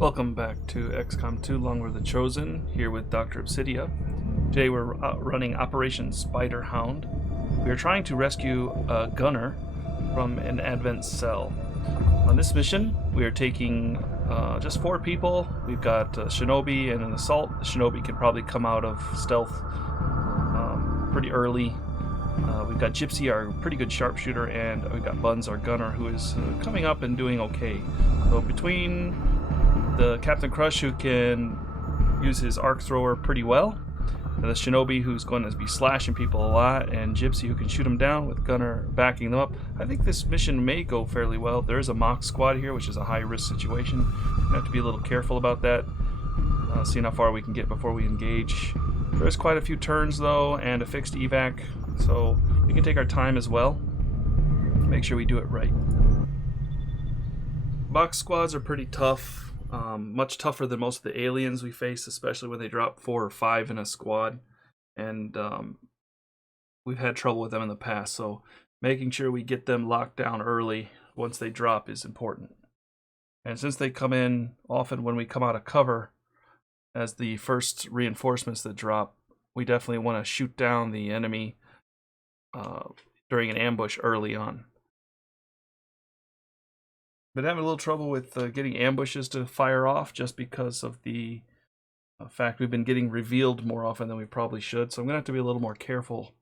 Welcome back to XCOM 2 Long War the Chosen, here with Dr. Obsidia. Today we're running Operation Spider Hound. We are trying to rescue a gunner from an Advent cell. On this mission, we are taking just 4 people. We've got a Shinobi and an Assault. The Shinobi can probably come out of stealth pretty early. We've got Gypsy, our pretty good sharpshooter, and we've got Buns, our gunner, who is coming up and doing okay. So between the Captain Crush, who can use his arc thrower pretty well, and the Shinobi, who's going to be slashing people a lot, and Gypsy, who can shoot them down with Gunner backing them up, I think this mission may go fairly well. There is a MOCX squad here, which is a high-risk situation. We have to be a little careful about that, seeing how far we can get before we engage. There's quite a few turns, though, and a fixed evac, so we can take our time as well. Make sure we do it right. MOCX squads are pretty tough. Much tougher than most of the aliens we face, especially when they drop 4 or 5 in a squad, and we've had trouble with them in the past, so making sure we get them locked down early once they drop is important. And since they come in often when we come out of cover as the first reinforcements that drop, we definitely want to shoot down the enemy during an ambush early on. Been having a little trouble with getting ambushes to fire off just because of the fact we've been getting revealed more often than we probably should. So I'm going to have to be a little more careful,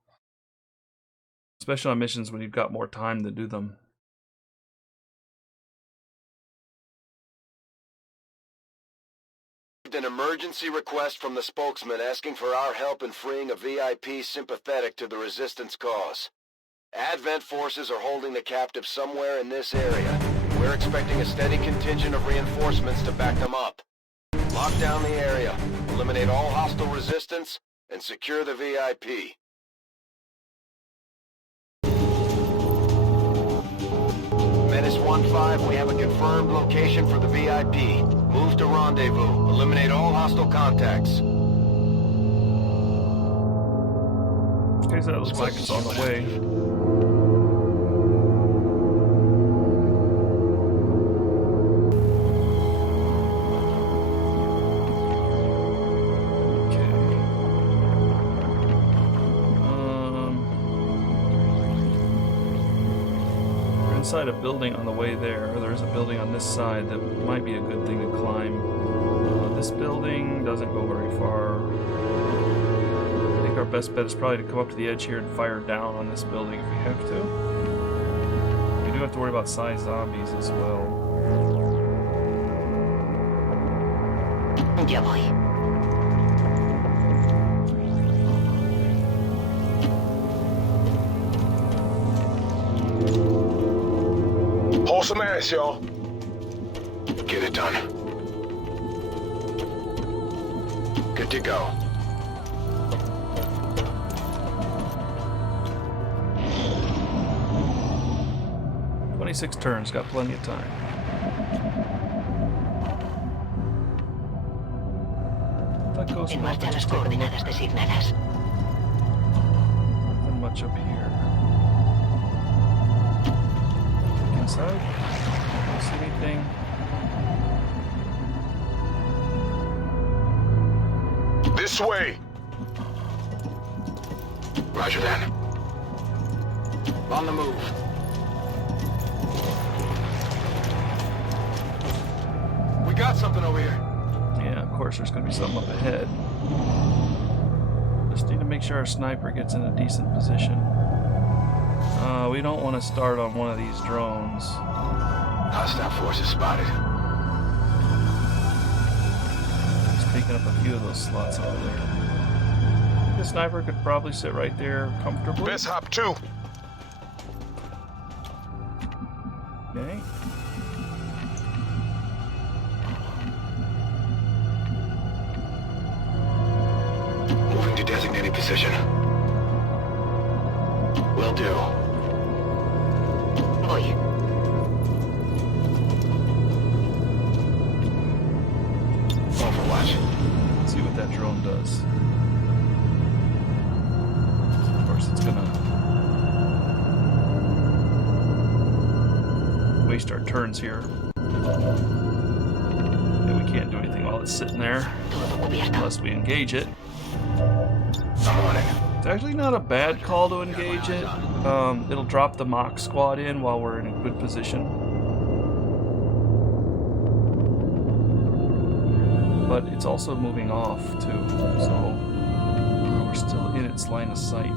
especially on missions when you've got more time to do them. An emergency request from the spokesman asking for our help in freeing a VIP sympathetic to the resistance cause. Advent forces are holding the captive somewhere in this area. We're expecting a steady contingent of reinforcements to back them up. Lock down the area, eliminate all hostile resistance, and secure the VIP. Menace 1-5, we have a confirmed location for the VIP. Move to rendezvous. Eliminate all hostile contacts. Okay, so that looks like it's on the way. Inside a building on the way there, or there's a building on this side that might be a good thing to climb. This building doesn't go very far. I think our best bet is probably to come up to the edge here and fire down on this building if we have to. We do have to worry about size zombies as well. Ya voy. Hold some ass, y'all. Get it done. Good to go. "26 turns, got plenty of time." En marcha las coordenadas designadas. Nothing much up here. Inside? Don't see anything. This way. Roger that. On the move. We got something over here. Yeah, of course there's going to be something up ahead. Just need to make sure our sniper gets in a decent position. We don't want to start on one of these drones. Hostile forces spotted. He's taking up a few of those slots over there. The sniper could probably sit right there comfortably. Best hop 2. Okay. Moving to designated position. Will do. Voy. Overwatch. Let's see what that drone does. Of course, it's gonna waste our turns here. Yeah, we while it's sitting there, Todo cubierto. unless we engage it. I'm on it. It's actually not a bad call to engage it. It'll drop the mock squad in while we're in a good position. But it's also moving off too, so we're still in its line of sight.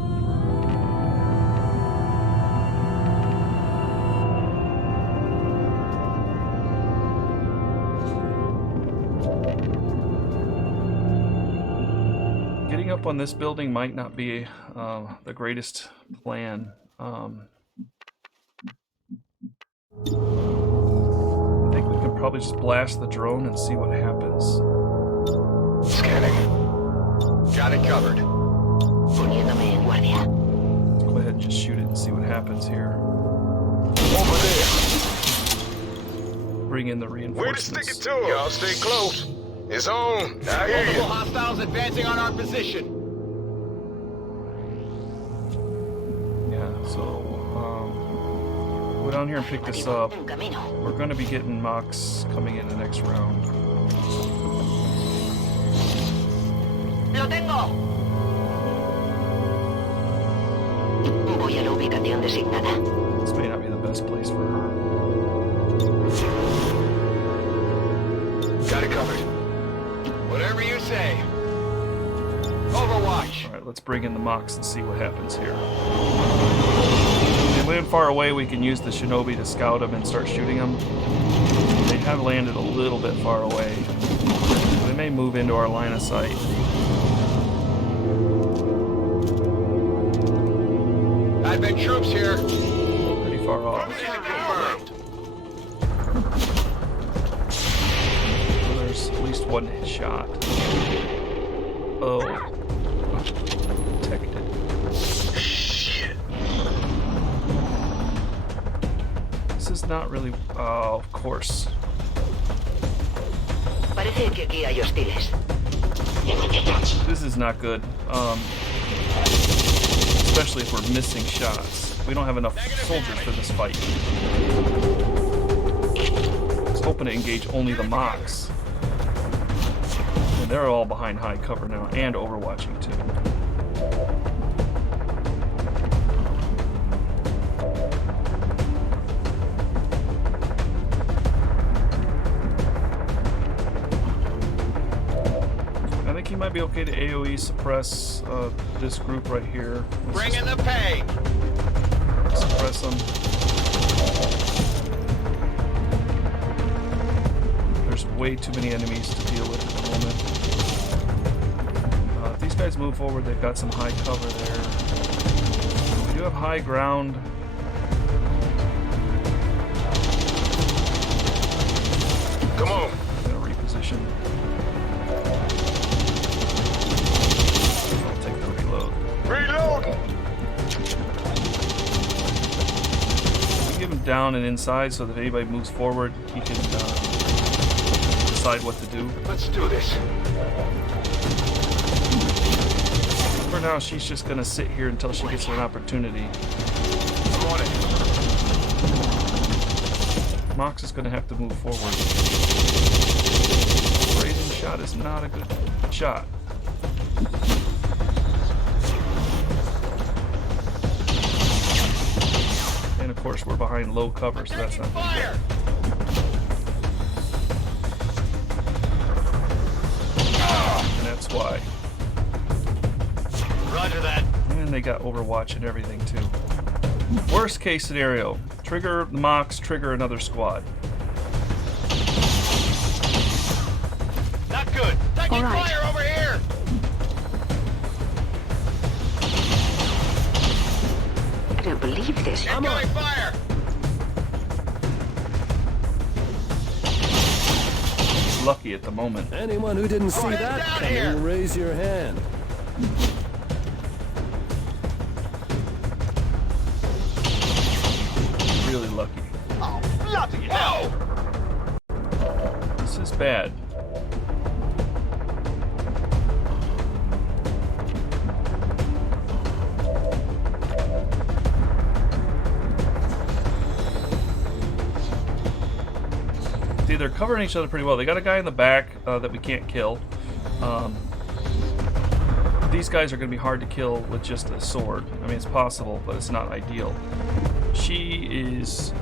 Getting up on this building might not be the greatest plan. I think we can probably just blast the drone and see what happens. Scanning. Got it covered. Poniéndome en guardia. Go ahead and just shoot it and see what happens here. Over there. Bring in the Way to reinforcements. stick it to him. Y'all stay close. It's on. I hear you. Hostiles advancing on our position. Yeah, so go down here and pick this up. En camino. We're going to be getting mocks coming in the next round. ¡Lo tengo! Voy a la ubicación designada. This may not be the best place for her. Got it covered. Whatever you say. Overwatch. Alright, let's bring in the mocks and see what happens here. If they land far away, we can use the shinobi to scout them and start shooting them. They have landed a little bit far away. They may move into our line of sight. Advent troops here. Pretty far off. Confirmed. So there's at least one shot. Oh. Detected. Shit. This is not really... Oh, of course. Parece que aquí hay hostiles. This is not good. Especially if we're missing shots. We don't have enough soldiers for this fight. I was hoping to engage only the mocks. And they're all behind high cover now, and overwatching too. I think he might be okay to AoE suppress this group right here. Let's Bring in just the pay. suppress them. There's way too many enemies to deal with at the moment. If these guys move forward, they've got some high cover there. We do have high ground. Come on. I'm gonna reposition. I'll take the reload. Reloading. We give him down and inside so that if anybody moves forward, he can decide what to do. Let's do this. For now, she's just gonna sit here until she gets an opportunity. I'm on it. Mox is gonna have to move forward. Brazen shot is not a good shot. And of course, we're behind low cover, so that's not good. Fire. And that's why. Roger that. And they got Overwatch and everything too. Worst case scenario, trigger the Mox, trigger another squad. Not good. Taking All right. fire over here. I don't believe this. Incoming fire. Lucky at the moment. Anyone who didn't see Get that down coming, here. raise your hand. Really lucky. Bloody hell. This is bad. See, they're covering each other pretty well. They got a guy in the back that we can't kill. These guys are going to be hard to kill with just a sword. I mean, it's possible, but it's not ideal. She is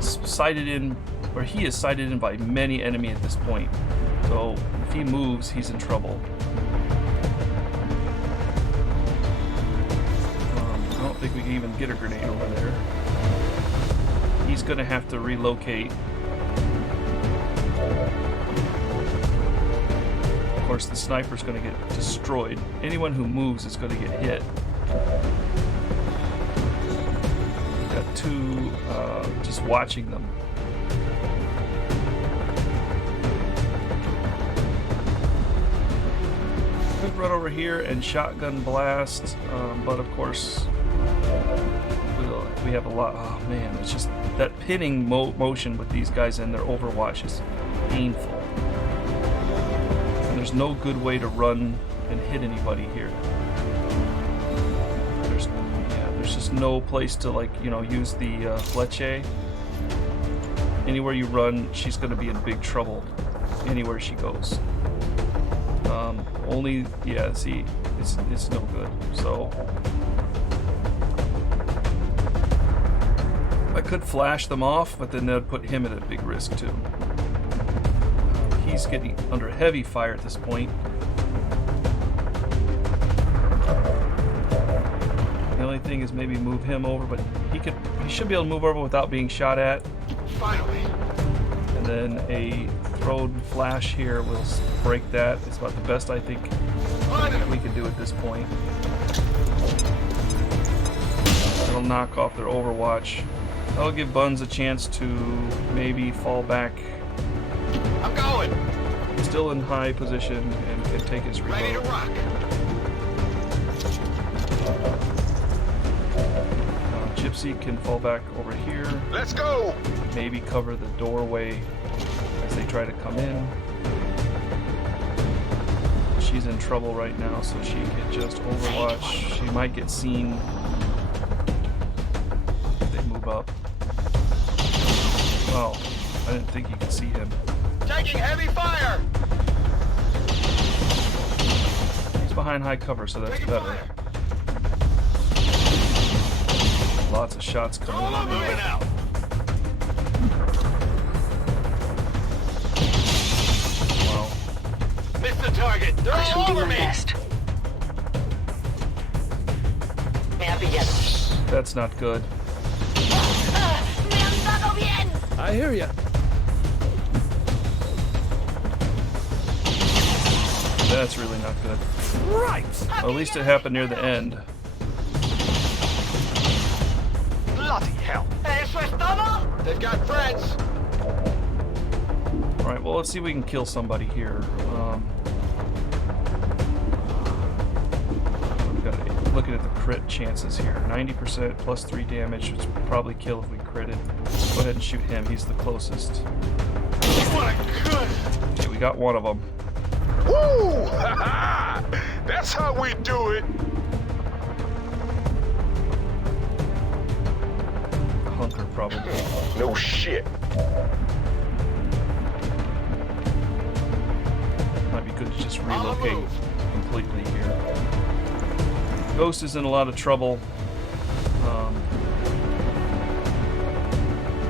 sighted in, or he is sighted in by many enemy at this point. So if he moves, he's in trouble. I don't think we can even get a grenade over there. He's going to have to relocate. Of course, the sniper's going to get destroyed. Anyone who moves is going to get hit. Got two just watching them. Could run over here and shotgun blast, but of course we have a lot. Oh man, it's just that pinning motion with these guys and their Overwatch is painful. And there's no good way to run and hit anybody here. There's just no place to, like, you know, use the LWOTC. Anywhere you run, she's going to be in big trouble. Anywhere she goes. See, it's no good. So I could flash them off, but then that'd put him at a big risk too. He's getting under heavy fire at this point. The only thing is maybe move him over, but he should be able to move over without being shot at. Finally. And then a thrown flash here will break that. It's about the best I think we can do at this point. That'll knock off their Overwatch. That'll give Buns a chance to maybe fall back. I'm going. Still in high position and can take his reload. Ready to rock. Gypsy can fall back over here. Let's go! Maybe cover the doorway as they try to come in. She's in trouble right now, so she can just Overwatch. She might get seen if they move up. Wow, I didn't think you could see him. Taking heavy fire. He's behind high cover, so that's Taking better. fire. Lots of shots coming in. Moving out. Wow. Missed the target. They're all Shooting over my me. best. Me ha pillado. That's not good. Me han dado bien. I hear ya. That's really not good. Right. Well, at least it happened near the end. Bloody hell. ¿Eso es todo? They've got friends. Alright, well, let's see if we can kill somebody here. We've got to look at the crit chances here. 90% plus 3 damage, which would probably kill if we critted. Go ahead and shoot him. He's the closest. What a good. Okay, we got one of them. Woo! That's how we do it. Hunker, probably. No shit. Might be good to just relocate completely here. Ghost is in a lot of trouble.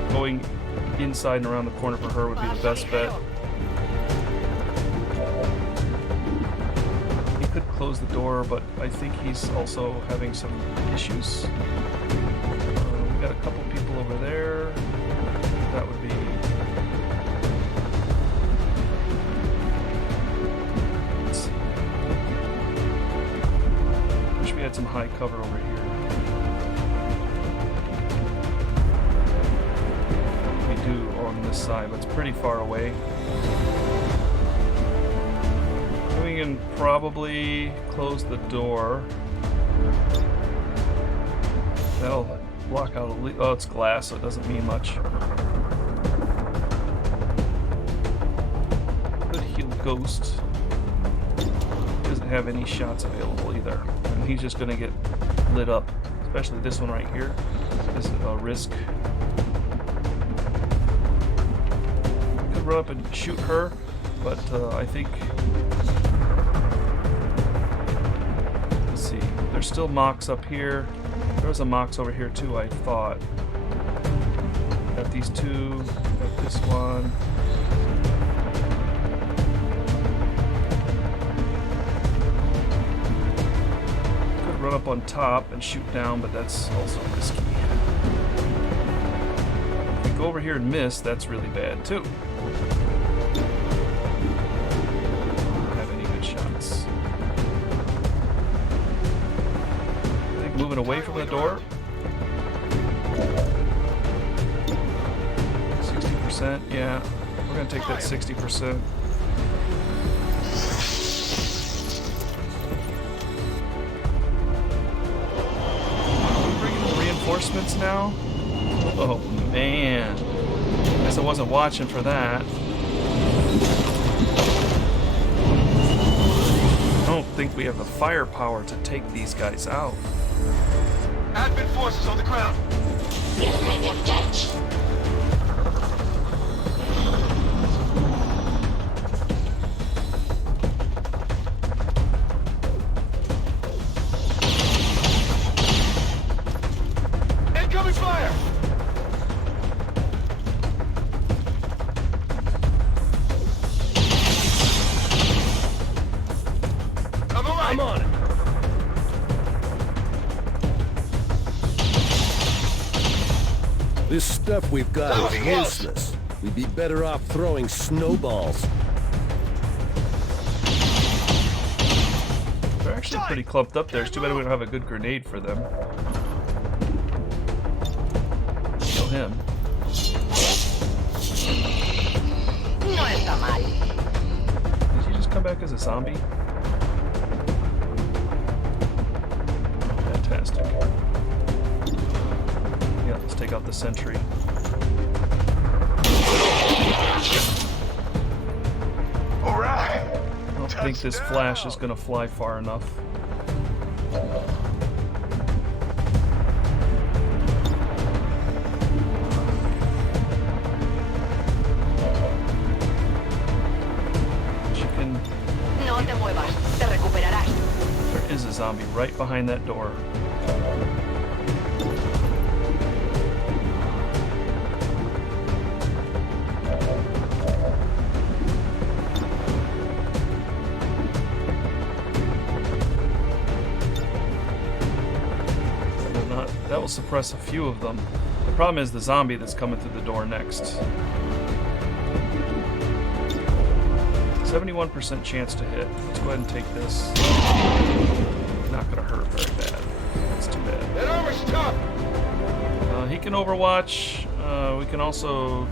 Going inside and around the corner for her would be the best bet. He could close the door, but I think he's also having some issues. We got a couple people over there. That would be... Let's see. Wish we had some high cover over here. We do on this side, but it's pretty far away. We can probably close the door. That'll block out a leak. Oh, it's glass, so it doesn't mean much. Could heal Ghost. Doesn't have any shots available either. And he's just gonna get lit up. Especially this one right here. This is a risk. Could run up and shoot her, but I think... Let's see. There's still MOCs up here. There was a MOCs over here too, I thought. Got these two. Got this one. Could run up on top and shoot down, but that's also risky. If we go over here and miss, that's really bad too. Don't have any good shots. I think moving away from the door. 60%, yeah. We're gonna take that 60%. Bringing in reinforcements now? Oh man. Guess I wasn't watching for that. I don't think we have the firepower to take these guys out. Advent forces on the ground. Incoming fire! I'm on it. This stuff we've got is useless. We'd be better off throwing snowballs. They're actually pretty clumped up there. It's too bad we don't have a good grenade for them. Kill him. No está mal. Did he just come back as a zombie? Fantastic. Yeah, let's take out the sentry. All right. I don't think this flash is going to fly far enough. Chicken. No te muevas, te recuperarás. There is a zombie right behind that door. That will suppress a few of them. The problem is the zombie that's coming through the door next. 71% chance to hit. Let's go ahead and take this. Not gonna hurt very bad. That's too bad. That armor's tough. He can overwatch. We can also...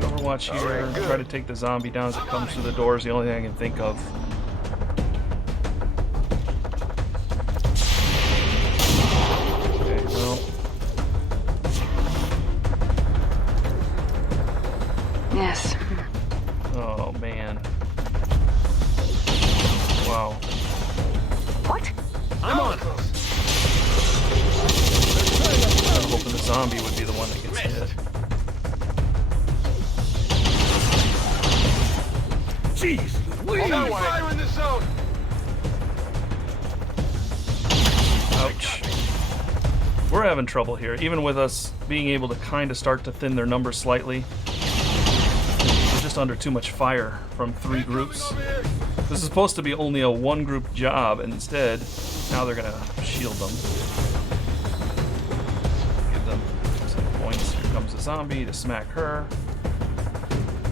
Overwatch here. Right, try to take the zombie down as it comes through the door is the only thing I can think of. Okay, well... Yes. Oh, man. Wow. What? I'm on. I'm hoping the zombie would be the one that gets hit. Jeez, Open fire in the zone. Ouch. We're having trouble here, even with us being able to kind of start to thin their numbers slightly. We're just under too much fire from 3 groups. This is supposed to be only a 1-group job, and instead, now they're gonna shield them. Give them some points. Here comes the zombie to smack her.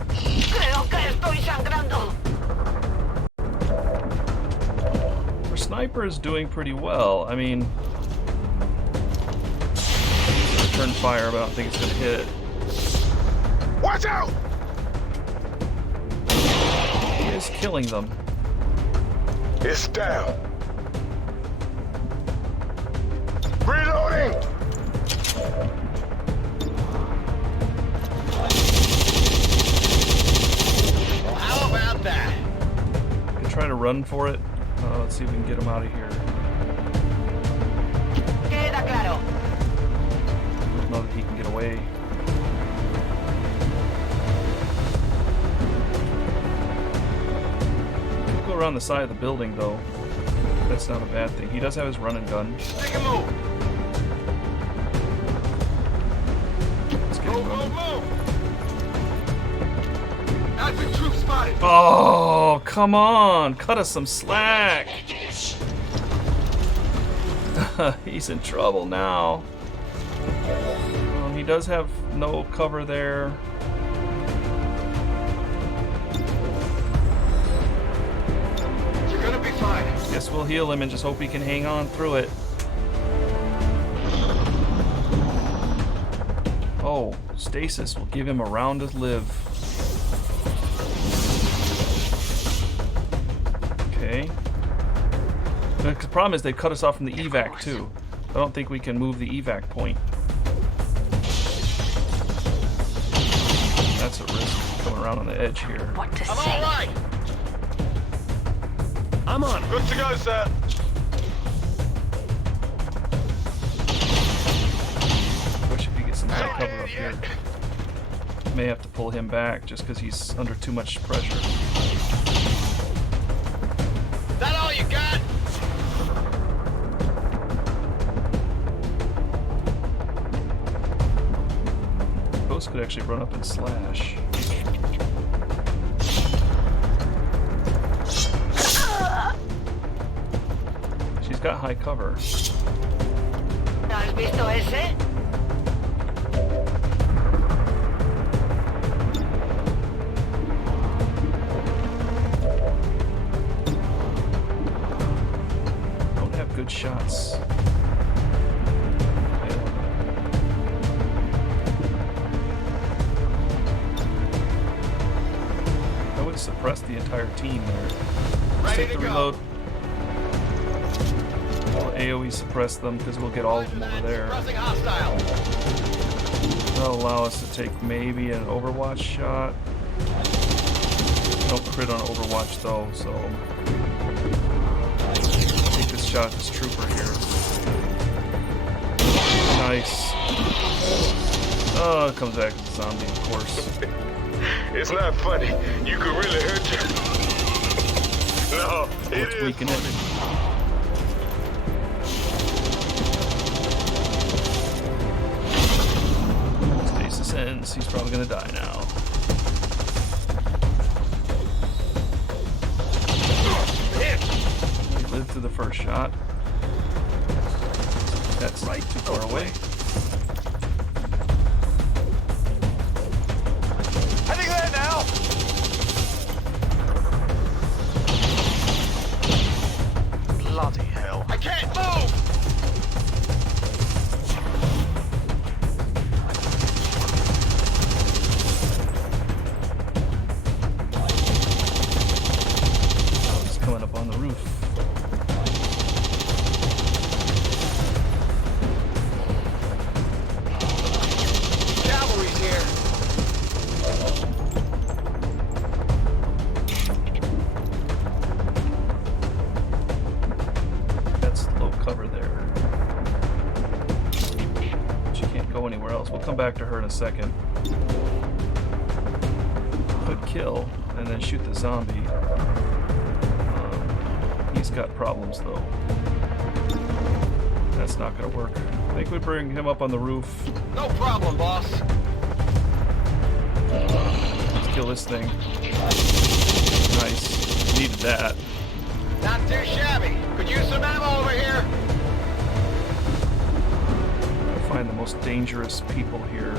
Creo que estoy sangrando. Our sniper is doing pretty well. I mean, return fire, but I don't think it's gonna hit. Watch out! He is killing them. It's down. Reloading! How about that? We can try to run for it. Let's see if we can get him out of here. Queda claro. away. He'll go around the side of the building, though. That's not a bad thing. He does have his run and gun. Make a move. Let's get him running. Move. Advent troop spotted. Oh, come on! Cut us some slack! He's in trouble now. He does have no cover there. You're gonna be fine. Guess we'll heal him and just hope he can hang on through it. Oh, stasis will give him a round to live. Okay. The problem is they cut us off from the evac too. I don't think we can move the evac point. That's a risk coming around on the edge here. What to I'm say? all right. I'm on. Good to go, sir. Wish if you get some high cover up here. May have to pull him back just because he's under too much pressure. That all you got? Ghost could actually run up and slash. She's got high cover. ¿Has visto ese? Don't have good shots. I would suppress the entire team there. Let's Ready take to the go. reload. We'll AoE suppress them because we'll get all of them over there. Suppressing hostile. That'll allow us to take maybe an Overwatch shot. Don't crit on Overwatch though, so take this shot at this trooper here. Nice. Oh, it comes back to the zombie, of course. It's not funny. You could really hurt you. No, it Let's is weaken it. funny. Stasis ends. He's probably gonna die now. He lived through the first shot. That's right too far away. Heading there now. Bloody hell. I can't move. Oh, he's coming up on the roof. Cavalry's here. That's low cover there. She can't go anywhere else. We'll come back to her in a second. Could kill and then shoot the zombie. He's got problems though. That's not gonna work. I think we bring him up on the roof. No problem, boss. Let's kill this thing. Nice. Needed that. Not too shabby. Could use some ammo over here. Find the most dangerous people here.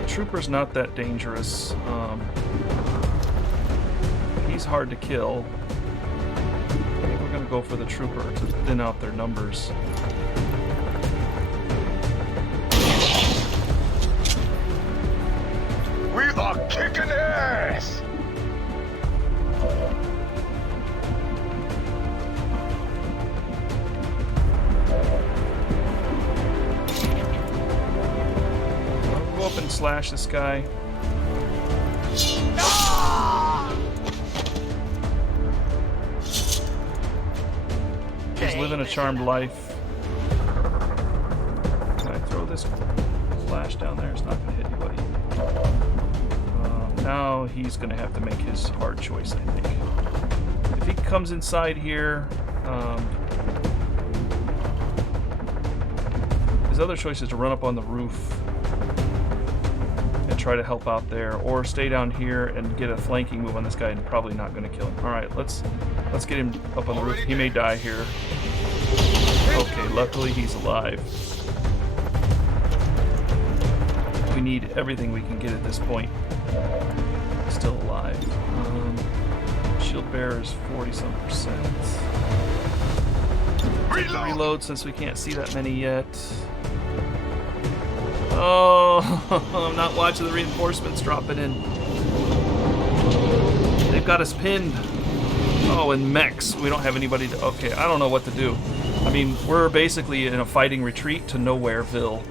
The trooper's not that dangerous. He's hard to kill. I think we're gonna go for the trooper to thin out their numbers. We are kicking ass. I'll go up and slash this guy. He's living a charmed life. throw this flash down there. It's not going to hit anybody. Now he's going to have to make his hard choice, I think. If he comes inside here, his other choice is to run up on the roof and try to help out there, or stay down here and get a flanking move on this guy and probably not going to kill him. All right, let's get him up on the roof. He may die here. Okay, luckily he's alive. We need everything we can get at this point. Still alive. Shield bearer is 40-some%. Reload since we can't see that many yet. Oh, I'm not watching the reinforcements dropping in. They've got us pinned. Oh, and mechs. We don't have anybody to... Okay, I don't know what to do. I mean, we're basically in a fighting retreat to Nowhereville.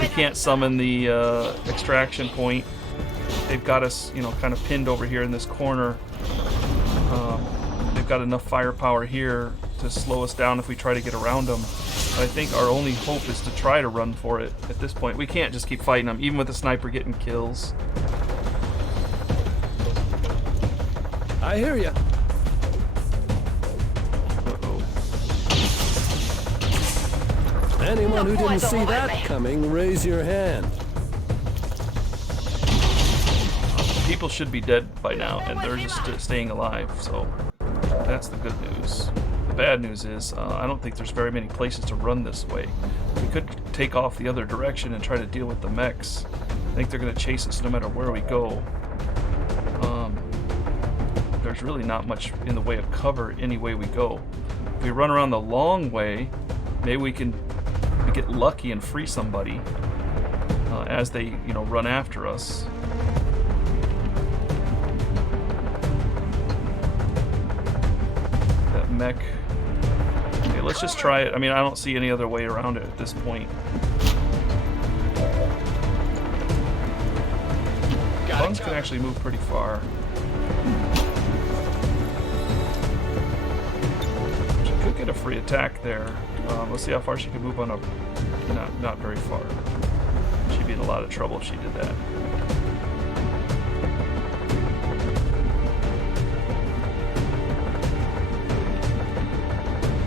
We can't summon the extraction point. They've got us, you know, kind of pinned over here in this corner. They've got enough firepower here to slow us down if we try to get around them. But I think our only hope is to try to run for it at this point. We can't just keep fighting them, even with the sniper getting kills. I hear ya. Anyone who didn't see that coming, raise your hand. People should be dead by now, and they're just staying alive, so that's the good news. The bad news is, I don't think there's very many places to run this way. We could take off the other direction and try to deal with the mechs. I think they're going to chase us no matter where we go. There's really not much in the way of cover any way we go. If we run around the long way, maybe we can get lucky and free somebody as they, you know, run after us. That mech. Okay, let's just try it. I mean, I don't see any other way around it at this point. Buns can actually move pretty far. She could get a free attack there. Let's see how far she can move on a... Not very far. She'd be in a lot of trouble if she did that.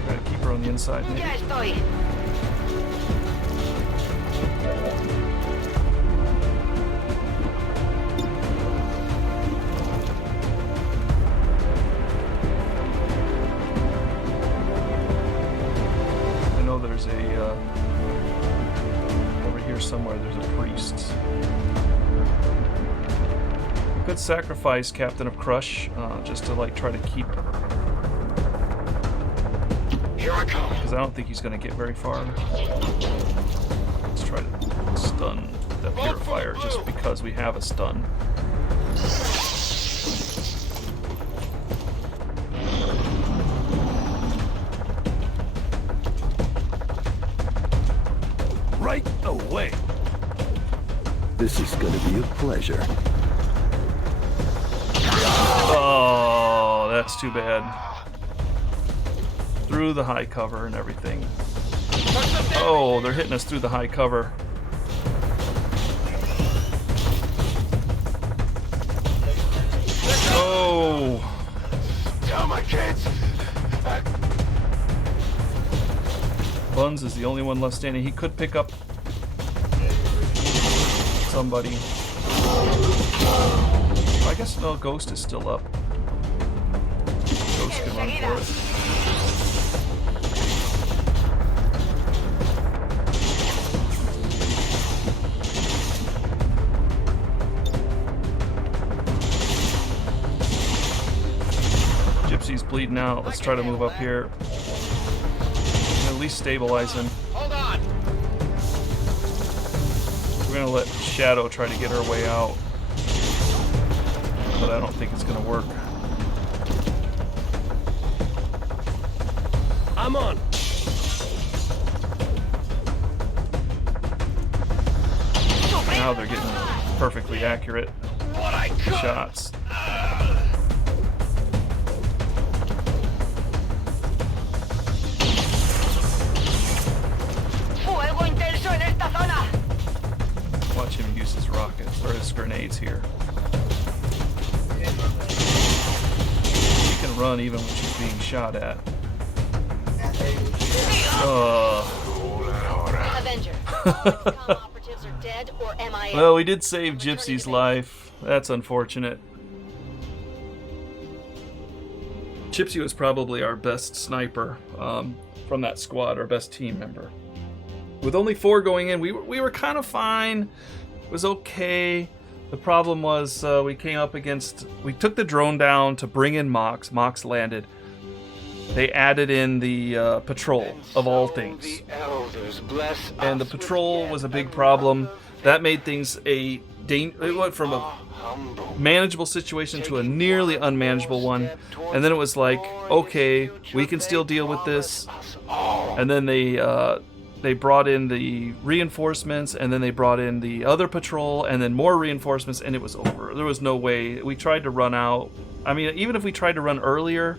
Gotta keep her on the inside, maybe. There's a over here somewhere there's a priest. Could sacrifice Captain of Crush just to like try to keep. Here I come. Because I don't think he's going to get very far. Let's try to stun that purifier just because we have a stun. Right away. This is going to be a pleasure. Oh, that's too bad. Through the high cover and everything. Oh, they're hitting us through the high cover. Oh. Tell my kids. Buns is the only one left standing. He could pick up somebody. I guess no, Ghost is still up. Ghost can run for it. Gypsy's bleeding out. Let's try to move up here. At least stabilize him. Hold on. We're gonna let Shadow try to get her way out, but I don't think it's gonna work. I'm on. Now they're getting perfectly accurate shots. toss grenades here. She can run even when she's being shot at. Avenger. All XCOM operatives are dead or MIA. Well, we did save Gypsy's life. That's unfortunate. Gypsy was probably our best sniper from that squad, our best team member. With only 4 going in, we were kind of fine. It was okay. The problem was we came up against... We took the drone down to bring in MOCX. MOCX landed. They added in the patrol, of all things. And the patrol was a big problem. That made things it went from a manageable situation to a nearly unmanageable one. And then it was like, okay, we can still deal with this. And then they brought in the reinforcements, and then they brought in the other patrol, and then more reinforcements, and it was over. There was no way. We tried to run out. I mean, even if we tried to run earlier,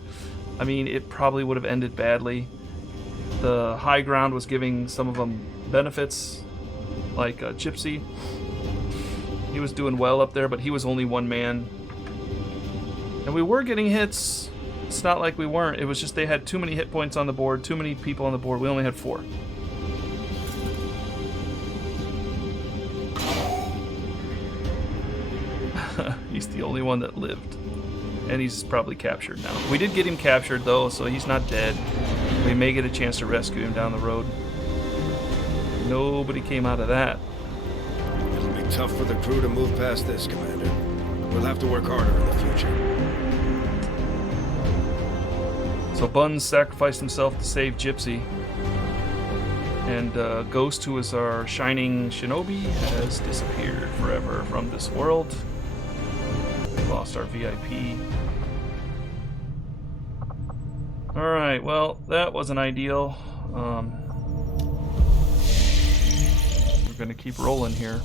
I mean, it probably would have ended badly. The high ground was giving some of them benefits, like Gypsy. He was doing well up there, but he was only 1 man. And we were getting hits. It's not like we weren't. It was just they had too many hit points on the board, too many people on the board. We only had 4. He's the only one that lived. And he's probably captured now. We did get him captured, though, so he's not dead. We may get a chance to rescue him down the road. Nobody came out of that. It'll be tough for the crew to move past this, Commander. We'll have to work harder in the future. So Buns sacrificed himself to save Gypsy. And Ghost, who is our shining shinobi, has disappeared forever from this world. We lost our VIP. Alright, well, that wasn't ideal. We're gonna keep rolling here.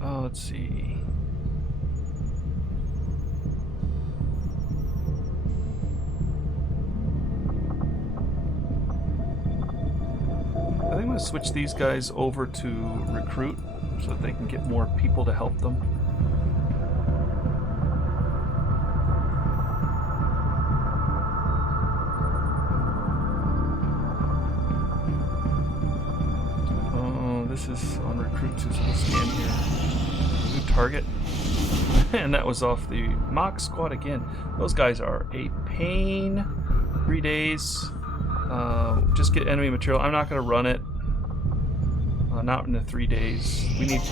Let's see. I think I'm gonna switch these guys over to recruit so that they can get more people to help them. This is on recruit too, so we'll scan here. New target. And that was off the MOCX squad again. Those guys are a pain. 3 days. Just get enemy material. I'm not going to run it. Not in the 3 days. We need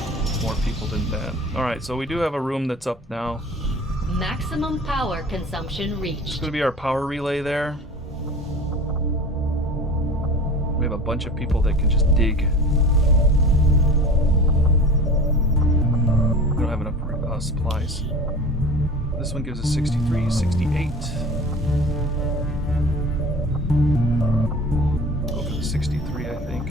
more people than that. Alright, so we do have a room that's up now. Maximum power consumption reached. It's going to be our power relay there. We have a bunch of people that can just dig. We don't have enough supplies. This one gives us 63, 68. Go for the 63, I think.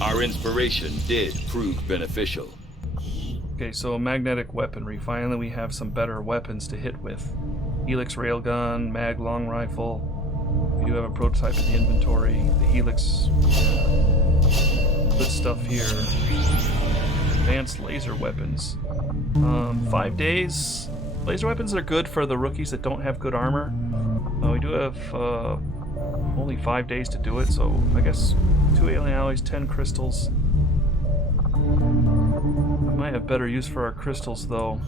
Our inspiration did prove beneficial. Okay, so magnetic weaponry. Finally, we have some better weapons to hit with. Helix railgun, mag long rifle. We do have a prototype in the inventory. The Helix, good stuff here. Advanced laser weapons. 5 days. Laser weapons are good for the rookies that don't have good armor. We do have only 5 days to do it, so I guess 2 alien alloys, 10 crystals. We might have better use for our crystals, though.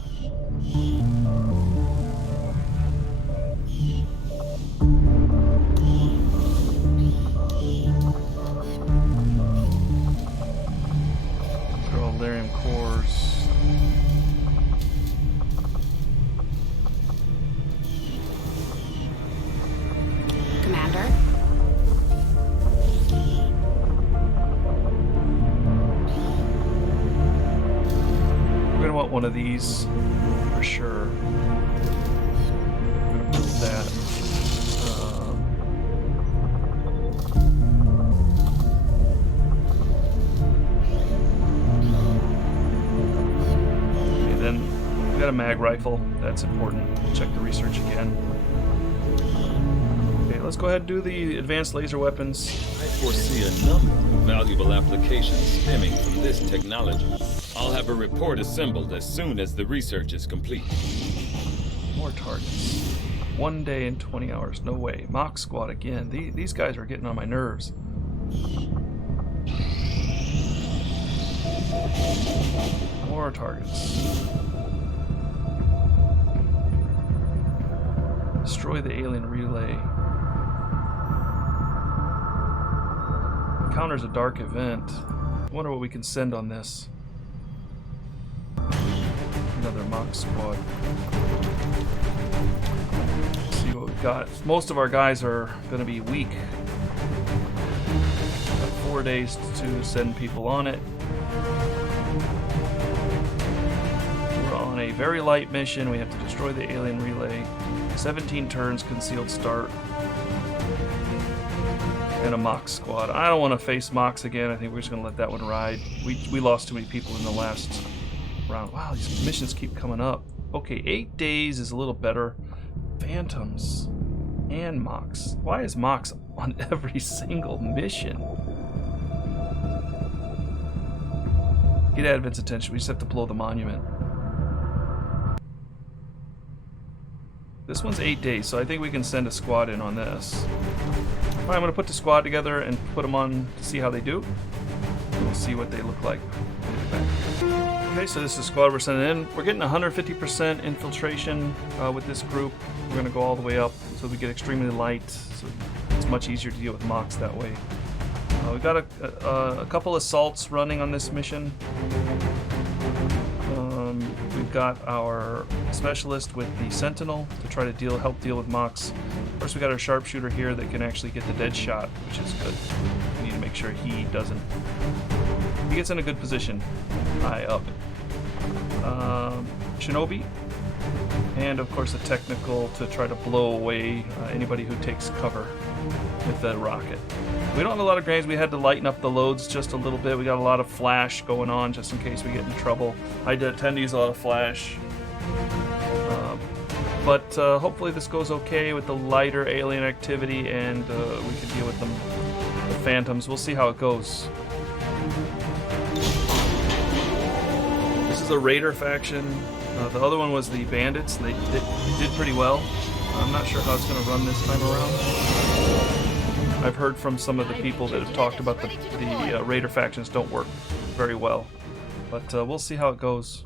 Throw Alarium cores. Commander? We're gonna want one of these for sure. I'm gonna prove that. mag rifle. That's important. Check the research again. Okay, let's go ahead and do the advanced laser weapons. I foresee a number of valuable applications stemming from this technology. I'll have a report assembled as soon as the research is complete. More targets. 1 day and 20 hours. No way. MOCX squad again. These guys are getting on my nerves. More targets. Destroy the alien relay. Encounters a dark event. Wonder what we can send on this. Another MOCX squad. Let's see what we've got. Most of our guys are going to be weak. Got 4 days to send people on it. We're on a very light mission. We have to destroy the alien relay. 17 turns, concealed start. And a MOCX squad. I don't want to face MOCX again. I think we're just going to let that one ride. We lost too many people in the last round. Wow, these missions keep coming up. Okay, 8 days is a little better. Phantoms and MOCX. Why is MOCX on every single mission? Get Advent's attention. We just have to blow the monument. This one's 8 days, so I think we can send a squad in on this. All right, I'm going to put the squad together and put them on to see how they do. We'll see what they look like. Okay, so this is the squad we're sending in. We're getting 150% infiltration with this group. We're going to go all the way up so we get extremely light. So it's much easier to deal with MOCX that way. We've got a couple assaults running on this mission. We've got our specialist with the Sentinel to try to help deal with MOCX. Of course, we got our sharpshooter here that can actually get the dead shot, which is good. We need to make sure he doesn't. He gets in a good position, high up. Shinobi, and of course a technical to try to blow away anybody who takes cover with the rocket. We don't have a lot of grenades. We had to lighten up the loads just a little bit. We got a lot of flash going on just in case we get in trouble. I tend to use a lot of flash. But hopefully this goes okay with the lighter alien activity, and we can deal with them. The Phantoms. We'll see how it goes. This is a Raider faction. The other one was the Bandits. They did pretty well. I'm not sure how it's going to run this time around. I've heard from some of the people that have talked about the Raider factions don't work very well. But we'll see how it goes.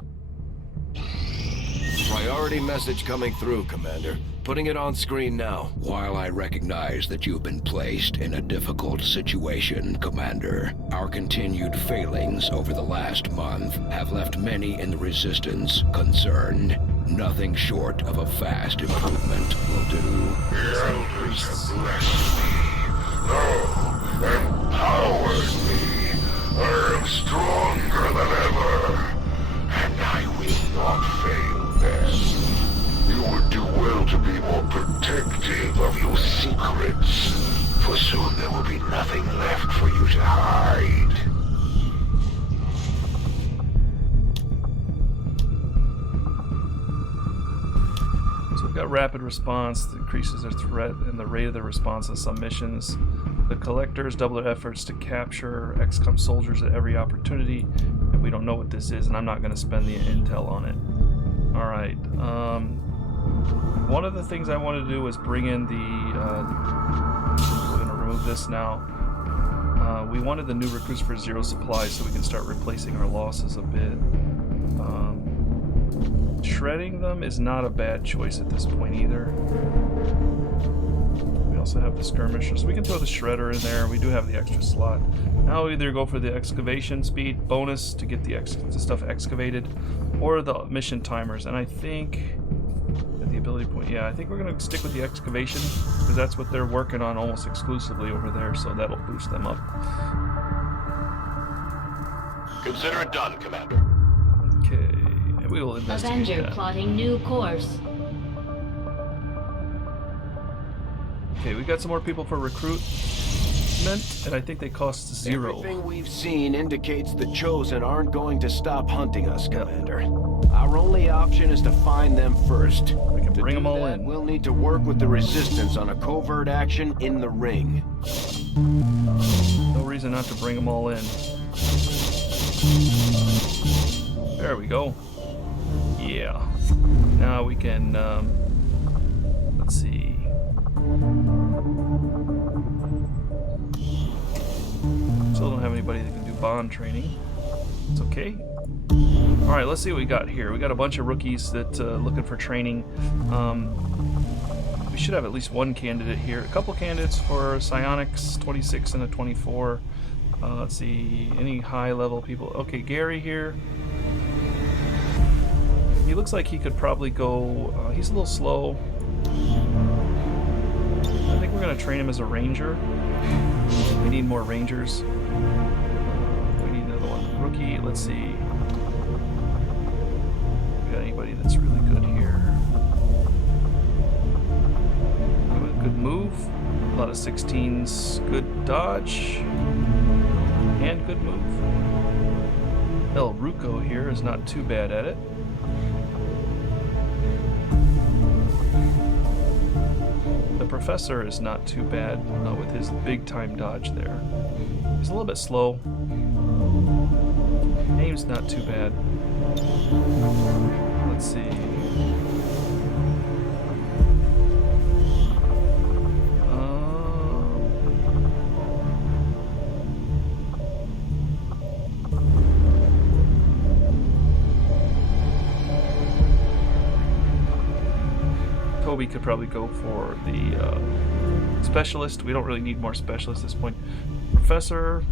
Priority message coming through, Commander. Putting it on screen now. While I recognize that you've been placed in a difficult situation, Commander, our continued failings over the last month have left many in the Resistance concerned. Nothing short of a fast improvement will do. The elders have blessed me. No, empowered me. I am stronger than ever. And I will not fail this. You would do well to be more protective of your secrets, for soon there will be nothing left for you to hide. So we've got rapid response that increases their threat and the rate of their response on some missions. The collectors double their efforts to capture XCOM soldiers at every opportunity, and we don't know what this is, and I'm not going to spend the intel on it. Alright, one of the things I wanted to do was bring in the, we're going to remove this now. We wanted the new recruits for zero supplies so we can start replacing our losses a bit. Shredding them is not a bad choice at this point either. We also have the skirmishers. We can throw the shredder in there. We do have the extra slot. Now we either go for the excavation speed bonus to get the stuff excavated, or the mission timers. And I think at the ability point, yeah, I think we're going to stick with the excavation because that's what they're working on almost exclusively over there, so that'll boost them up. Consider it done, Commander. Okay, and we will investigate Avenger that. plotting new course. Okay, we got some more people for recruit. movement, and I think they cost 0. Everything we've seen indicates the Chosen aren't going to stop hunting us, Commander. Our only option is to find them first. We can bring them all in. We'll need to work with the Resistance on a covert action in the ring. No reason not to bring them all in. There we go. Yeah. Now we can, let's see. Still don't have anybody that can do bond training. It's okay. Alright, let's see what we got here. We got a bunch of rookies that looking for training. We should have at least one candidate here. A couple candidates for psionics, 26 and a 24. Let's see, any high level people. Okay, Gary here. He looks like he could probably go, he's a little slow. I think we're going to train him as a ranger. We need more rangers. We need another one. Rookie, let's see. We got anybody that's really good here? Good move. A lot of 16s. Good dodge. And good move. El Ruco here is not too bad at it. The Professor is not too bad with his big time dodge there. He's a little bit slow. Aim's not too bad. Let's see. Toby could probably go for the specialist. We don't really need more specialists at this point. Professor,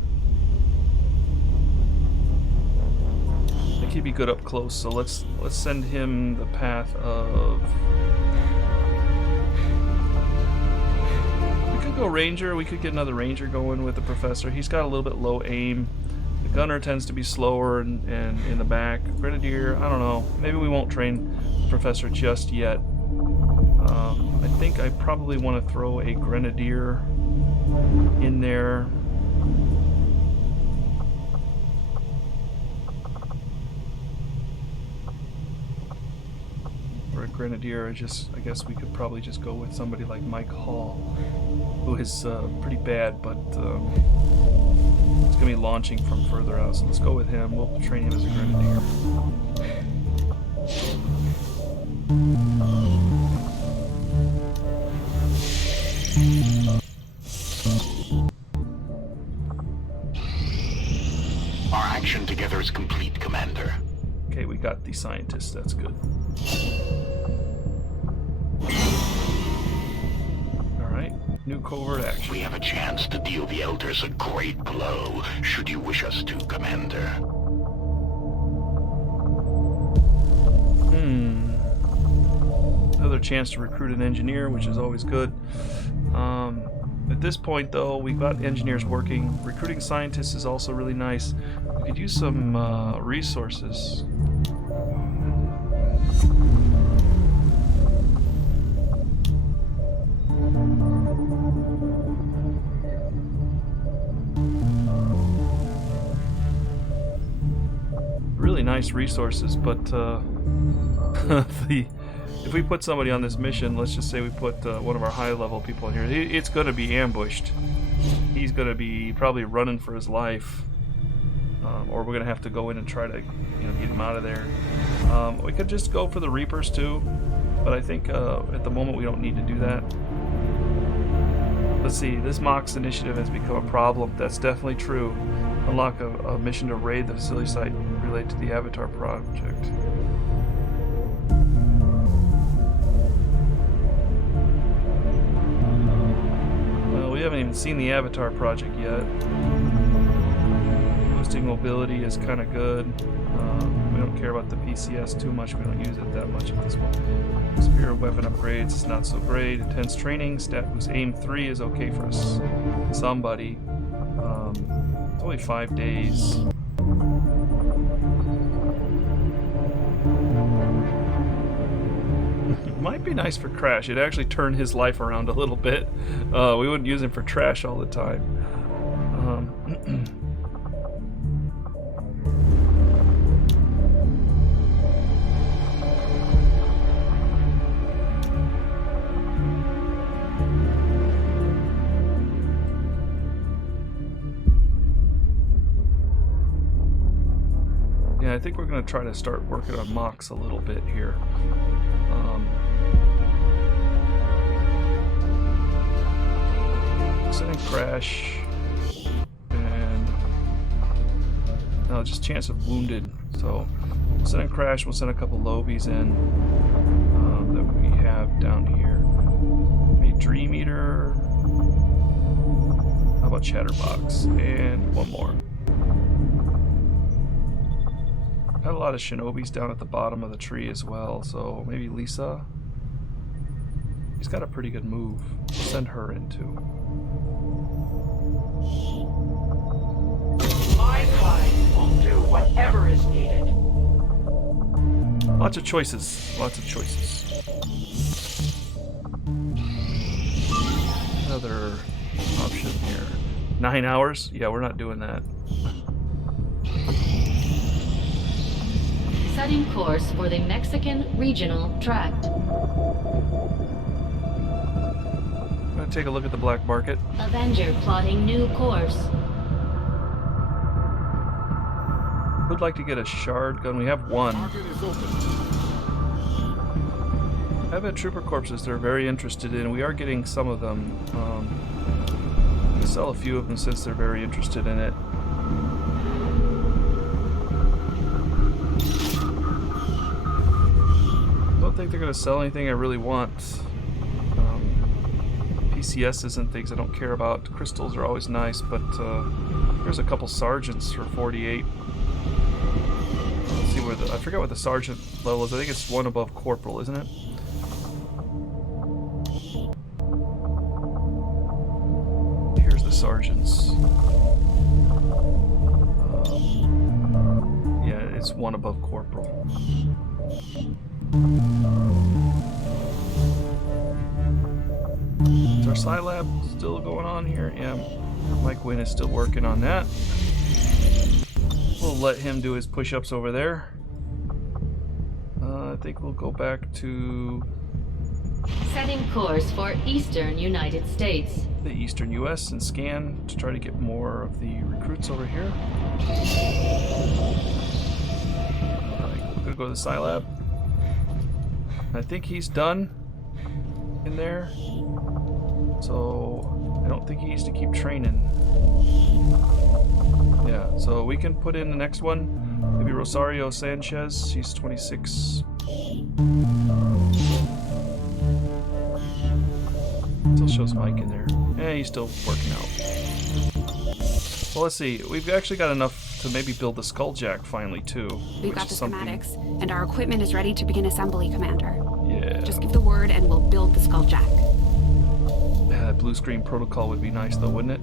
I think he'd be good up close, so let's send him the path of. We could go ranger. We could get another ranger going with the Professor. He's got a little bit low aim. The gunner tends to be slower and in the back. Grenadier, I don't know. Maybe we won't train the Professor just yet. I think I probably want to throw a Grenadier in there. For a Grenadier, I guess we could probably just go with somebody like Mike Hall, who is pretty bad, but it's going to be launching from further out, so let's go with him. We'll train him as a Grenadier. Our action together is complete, Commander. Okay, we got the scientist. That's good. Alright, new covert action. We have a chance to deal the Elders a great blow, should you wish us to, Commander. Another chance to recruit an engineer, which is always good. At this point, though, we've got engineers working. Recruiting scientists is also really nice. We could use some resources. Really nice resources, but if we put somebody on this mission, let's just say we put one of our high-level people in here, it's going to be ambushed. He's going to be probably running for his life, or we're going to have to go in and try to, get him out of there. We could just go for the Reapers too, but I think at the moment we don't need to do that. Let's see, this MOCX initiative has become a problem. That's definitely true. Unlock a mission to raid the facility site related to the Avatar project. We haven't even seen the Avatar project yet. Boosting mobility is kind of good. We don't care about the PCS too much. We don't use it that much at this point. Spear weapon upgrades is not so great. Intense training. Stat boost aim 3 is okay for us. Somebody. It's only 5 days. Might be nice for Crash. It actually turned his life around a little bit. We wouldn't use him for trash all the time. Yeah, I think we're going to try to start working on MOCX a little bit here. Send in crash, and no, just chance of wounded. So we'll send in crash. We'll send a couple lobies in that we have down here. Maybe Dream Eater. How about Chatterbox? And one more. Got a lot of Shinobis down at the bottom of the tree as well. So maybe Lisa. She's got a pretty good move. We'll send her in too. My kind will do whatever is needed. Lots of choices. Lots of choices. Another option here. 9 hours? Yeah, we're not doing that. Setting course for the Mexican Regional Tract. I'm gonna take a look at the black market. Avenger plotting new course. Would like to get a shard gun. We have one. I have had trooper corpses they're very interested in. We are getting some of them. I'll sell a few of them since they're very interested in it. I don't think they're going to sell anything I really want. PCSs and things I don't care about. Crystals are always nice, but here's a couple sergeants for 48. Let's see where I forget what the sergeant level is. I think it's one above corporal, isn't it? Here's the sergeants. Yeah, it's one above corporal. Is our Scilab still going on here? Yeah, Mike Wynn is still working on that. We'll let him do his push-ups over there. I think we'll go back to Setting course for Eastern United States. the Eastern US and scan to try to get more of the recruits over here. Alright, we're gonna go to the Scilab. I think he's done in there. So I don't think he needs to keep training. Yeah, so we can put in the next one. Maybe Rosario Sanchez, she's 26. Still shows Mike in there. Eh, he's still working out. Well, let's see. We've actually got enough to maybe build the Skulljack finally, too. We've got the schematics, and our equipment is ready to begin assembly, Commander. Yeah. Just give the word and we'll build the Skulljack. Yeah, that blue screen protocol would be nice, though, wouldn't it?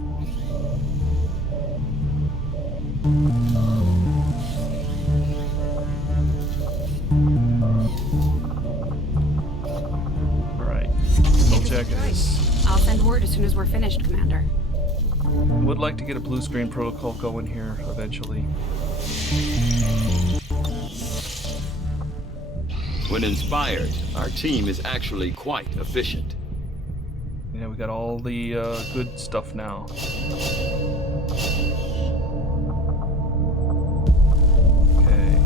Alright. Skulljack is... I'll send word as soon as we're finished, Commander. Would like to get a blue screen protocol going here eventually. When inspired, our team is actually quite efficient. Yeah, we got all the good stuff now. Okay.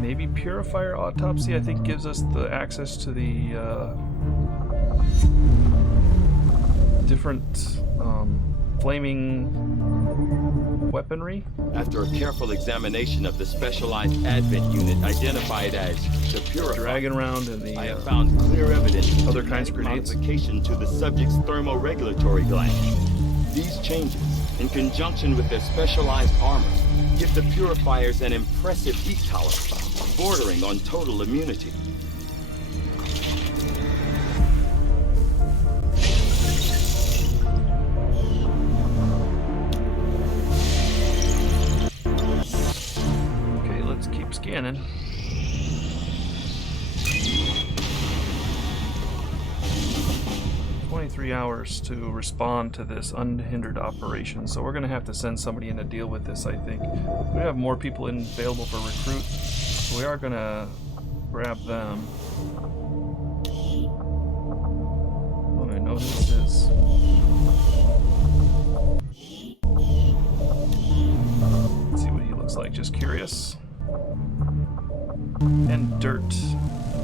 Maybe Purifier Autopsy, I think, gives us the access to the different flaming weaponry. After a careful examination of the specialized Advent unit identified as the Purifier, Dragging around and the I have found clear evidence other kinds of grenades. modification to the subject's thermoregulatory gland. These changes, in conjunction with their specialized armor, give the Purifiers an impressive heat tolerance, bordering on total immunity. Okay, let's keep scanning. 3 hours to respond to this unhindered operation, so we're going to have to send somebody in to deal with this, I think. We have more people available for recruit, so we are going to grab them. Oh, I know who this is. Let's see what he looks like, just curious. And Dirt.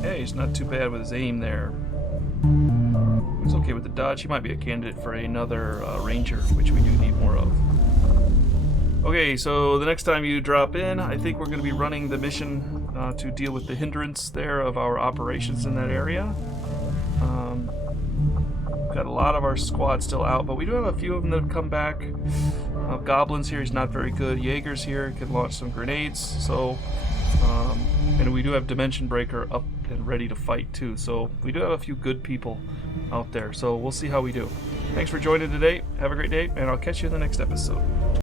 Hey, he's not too bad with his aim there. He's okay with the dodge. He might be a candidate for another ranger, which we do need more of. Okay, so the next time you drop in, I think we're going to be running the mission to deal with the hindrance there of our operations in that area. Got a lot of our squad still out, but we do have a few of them that have come back. Goblins here, he's not very good. Jaegers here can launch some grenades. So, and we do have Dimension Breaker up and ready to fight too. So we do have a few good people out there. So we'll see how we do. Thanks for joining today. Have a great day, and I'll catch you in the next episode.